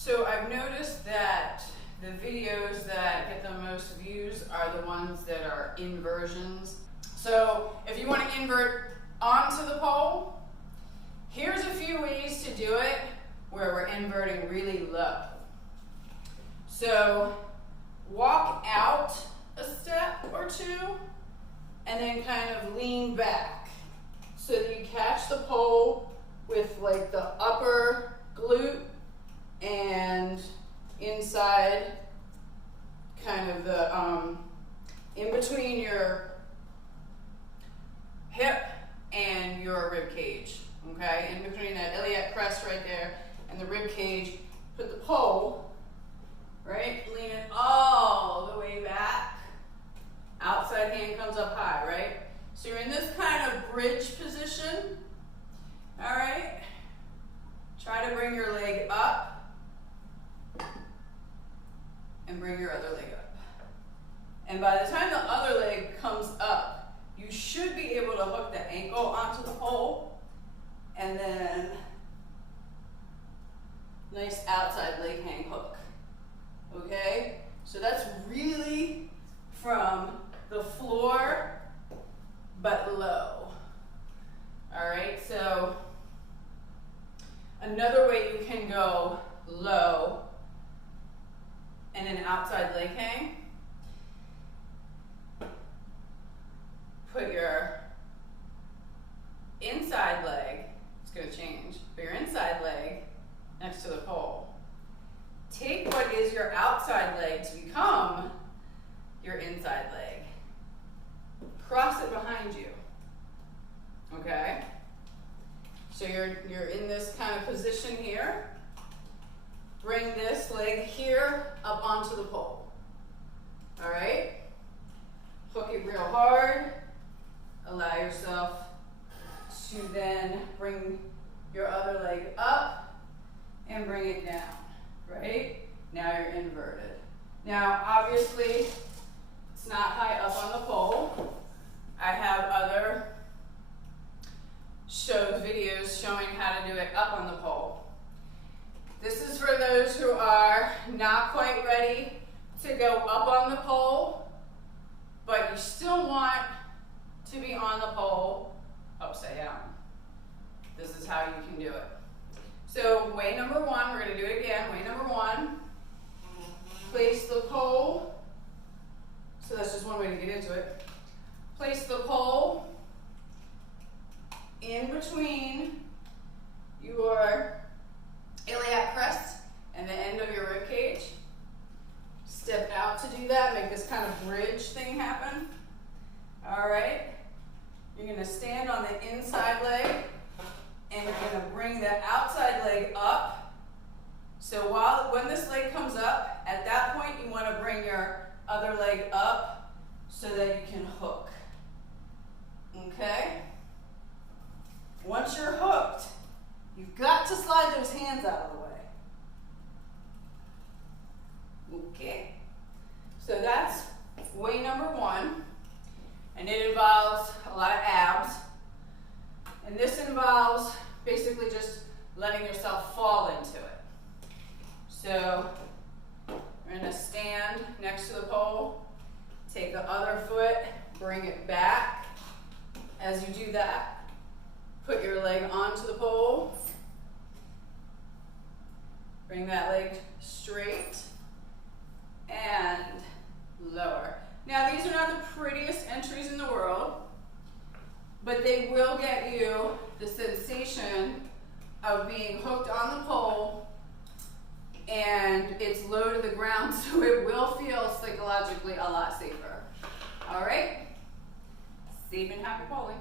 So I've noticed that the videos that get the most views are the ones that are inversions. So if you want to invert onto the pole, here's a few ways to do it where we're inverting really low. So walk out a step or two and then kind of lean back so that you catch the pole with like the upper glute and inside kind of the in between your hip and your rib cage, okay? In between that iliac crest right there and the rib cage, put the pole, right? Lean it all the way back. Outside hand comes up high, right? So you're in this kind of bridge position, all right? Try to bring your leg up and bring your other leg up. And by the time the other leg comes up, you should be able to hook the ankle onto the pole and then nice outside leg hang hook, okay? So that's really from the floor, but low. All right, so another way you can go low and an outside leg hang, put your inside leg, it's going to change, but your inside leg next to the pole. Take what is your outside leg to become your inside leg. Cross it behind you, okay? So you're in this kind of position here. Bring this leg here up onto the pole, all right? Hook it real hard. Allow yourself to then bring your other leg up and bring it down, right? Now you're inverted. Now, obviously, it's not high up on the pole. I have other videos showing how to do it up on the pole. This is for those who are not quite ready to go up on the pole, but you still want to be on the pole upside down. This is how you can do it. So way number one, we're going to do it again. Way number one, place the pole. So that's just one way to get into it. Place the pole in between your iliac crest and the end of your rib cage. Step out to do that. Make this kind of bridge thing happen. All right. You're going to stand on the inside leg and you're going to bring the outside leg up. So when this leg comes up, at that point you want to bring your other leg up so that you can hook. Okay? Once you're hooked, you've got to slide those hands out of the way. Okay? So that's way number one. And it involves a lot of abs. And this involves basically just letting yourself fall into it. So we're going to stand next to the pole, take the other foot, bring it back. As you do that, put your leg onto the pole, bring that leg straight and lower. Now these are not the prettiest entries in the world, but they will get you the sensation of being hooked on the pole and it's low to the ground, so it will feel psychologically a lot safer. All right? Safe and happy poling.